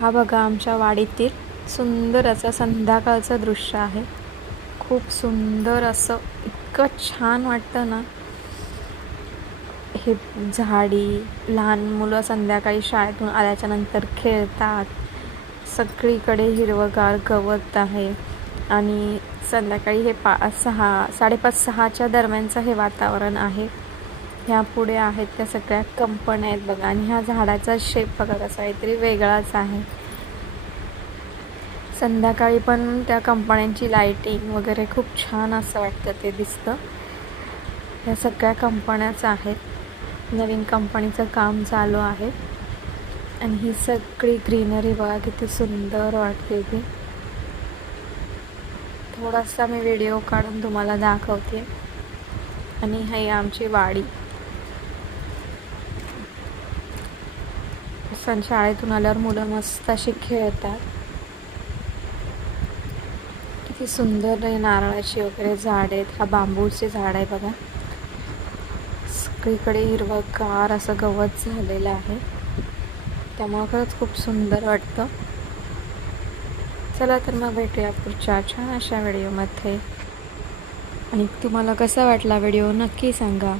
हा बघा आमच्या वाडीतील सुंदर असं संध्याकाळचं दृश्य आहे. खूप सुंदर असं इतकं छान वाटतं ना. हे झाडी, लहान मुलं संध्याकाळी शाळेतून आल्याच्या नंतर खेळतात. सगळीकडे हिरवंगार गवत आहे आणि संध्याकाळी हे 5:30-6:30च्या दरम्यानचं हे वातावरण आहे. ह्या पुढे आहेत त्या सगळ्या कंपन्या आहेत बघा आणि ह्या झाडाचा शेप बघा कसा काहीतरी वेगळाच आहे. संध्याकाळी पण त्या कंपन्यांची लाईटिंग वगैरे खूप छान असं वाटतं ते दिसतं. ह्या सगळ्या कंपन्याच आहेत. नवीन कंपनीचं काम चालू आहे आणि ही सगळी ग्रीनरी बघा किती सुंदर वाटते ती. थोडासा मी व्हिडिओ काढून तुम्हाला दाखवते. आणि ही आमची वाडी. शाळेतून आल्यावर मुलं मस्त अशी खेळतात. किती सुंदर नारळाची वगैरे झाड आहेत. हा बांबूचे झाड आहे बघा. सगळीकडे हिरवंगार असं गवत झालेलं आहे. त्यामुळे खरंच खूप सुंदर वाटतं. चला तर मग भेटूया पुढच्या छान अशा व्हिडिओमध्ये. आणि तुम्हाला कसा वाटला व्हिडिओ नक्की सांगा.